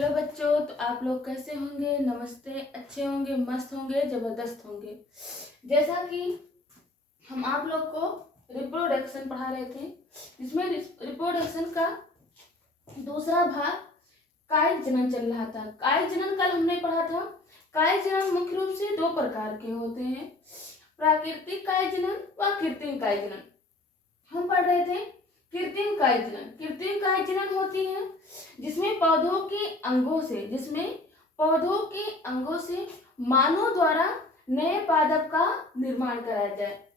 Hello बच्चों, तो आप लोग कैसे होंगे? नमस्ते। अच्छे होंगे, मस्त होंगे, जबरदस्त होंगे। जैसा कि हम आप लोग को रिप्रोडक्शन पढ़ा रहे थे, जिसमें रिप्रोडक्शन का दूसरा भाग कायिक जनन चल रहा था। कायिक जनन कल हमने पढ़ा था। कायिक जनन मुख्य रूप से दो प्रकार के होते हैं, प्राकृतिक कायिक जनन व कृत्रिम कायिक जनन। हम पढ़ रहे थे कृत्रिम कायिक जनन। कृत्रिम कायिक जनन होती है जिसमें पौधों के अंगों से मानव द्वारा नए पादप का निर्माण कराया जाए।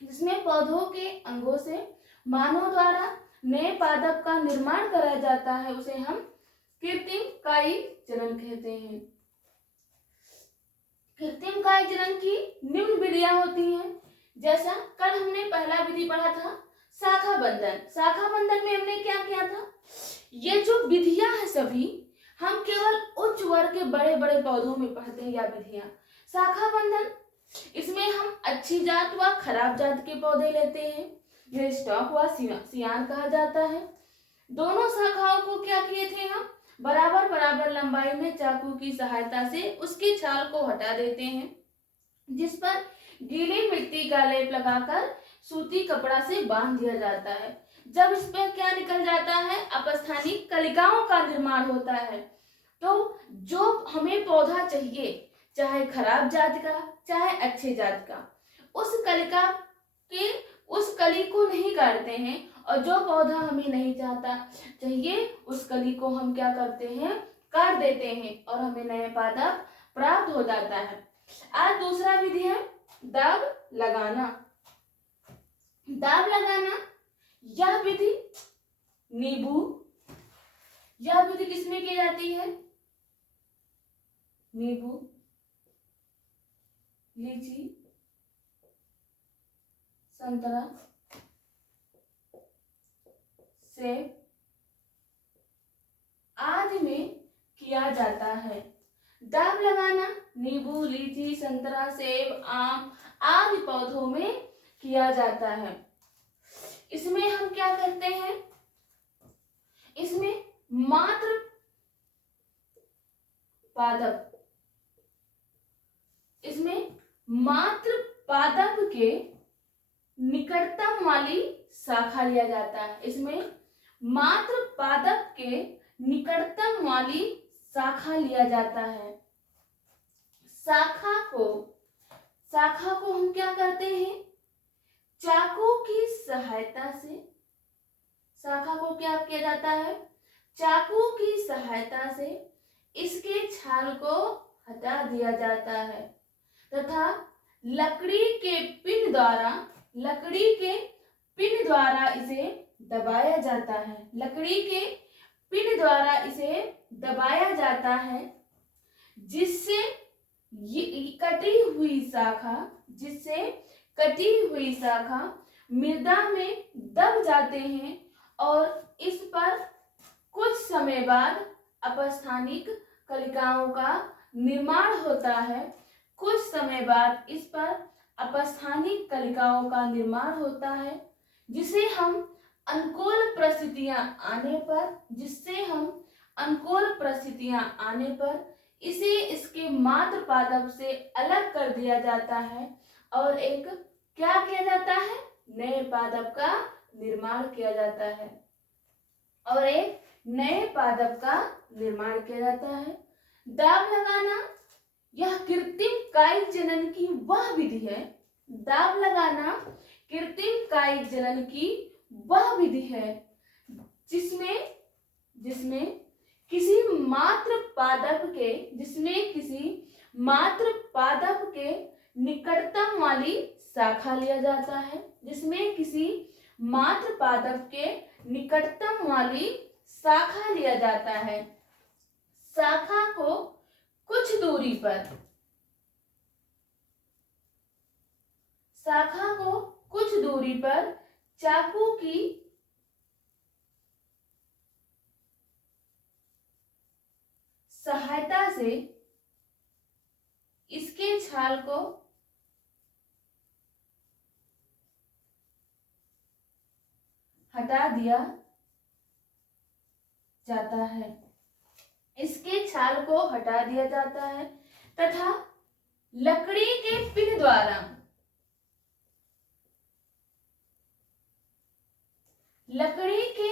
जिसमें पौधों के अंगों से मानव द्वारा नए पादप का निर्माण कराया जाता है, उसे हम कृत्रिम कायिक जनन कहते हैं। कृत्रिम कायिक जनन की निम्न विधियां होती हैं। जैसा कल हमने पहला विधि पढ़ा था, शाखा बंधन। शाखा बंधन में हमने क्या किया था, ये जो विधियां हैं सभी हम केवल उच्च वर्ग के बड़े बड़े पौधों में पढ़ते हैं। या विधियां शाखा बंधन, इसमें हम अच्छी जात व खराब जात के पौधे लेते हैं, यह स्टॉक व सियान कहा जाता है। दोनों शाखाओं को क्या किए थे, हम बराबर बराबर लंबाई में चाकू की सहायता से उसकी छाल को हटा देते हैं, जिस पर गीली मिट्टी का लेप लगाकर सूती कपड़ा से बांध दिया जाता है। जब इस पर क्या निकल जाता है, अपस्थानिक कलिकाओं का निर्माण होता है। तो जो हमें पौधा चाहिए, चाहे खराब जात का चाहे अच्छे जात का, उस कली को नहीं काटते हैं, और जो पौधा हमें नहीं चाहिए उस कली को हम क्या करते हैं, काट देते हैं, और हमें नए पादप प्राप्त हो जाता है। आज दूसरा विधि है दाब लगाना। दाब लगाना यह विधि यह विधि किसमें की जाती है, नींबू, लीची, संतरा, सेब आदि में किया जाता है। दाब लगाना नींबू, लीची, संतरा, सेब, आम आदि पौधों में किया जाता है। इसमें हम क्या करते हैं, इसमें मात्र पादप के निकटतम वाली शाखा लिया जाता है। इसमें मात्र पादप के निकटतम वाली शाखा लिया जाता है। शाखा को हम क्या करते हैं, चाकू की सहायता से, शाखा को क्या किया जाता है, चाकू की सहायता से इसके छाल को हटा दिया जाता है तथा लकड़ी के पिन द्वारा इसे दबाया जाता है। लकड़ी के पिन द्वारा इसे दबाया जाता है, जिससे कटी हुई शाखा मृदा में दब जाते हैं, और इस पर कुछ समय बाद अपस्थानिक कलिकाओं का निर्माण होता है। कुछ समय बाद इस पर अपस्थानिक कलिकाओं का निर्माण होता है, जिसे हम अनुकूल परिस्थितियां आने पर इसे इसके मात्र पादप से अलग कर दिया जाता है, और एक क्या किया जाता है, नए पादप का निर्माण किया जाता है। दाब लगाना यह कृत्रिम कायिक जनन की वह विधि है। दाब लगाना कृत्रिम कायिक जनन की वह विधि है जिसमें किसी मात्र पादप के निकटतम वाली शाखा लिया जाता है। जिसमें किसी मात्र पादप के निकटतम वाली शाखा लिया जाता है। शाखा को कुछ दूरी पर चाकू की सहायता से इसके छाल को हटा दिया जाता है। छाल को हटा दिया जाता है तथा लकड़ी के पिन द्वारा लकड़ी के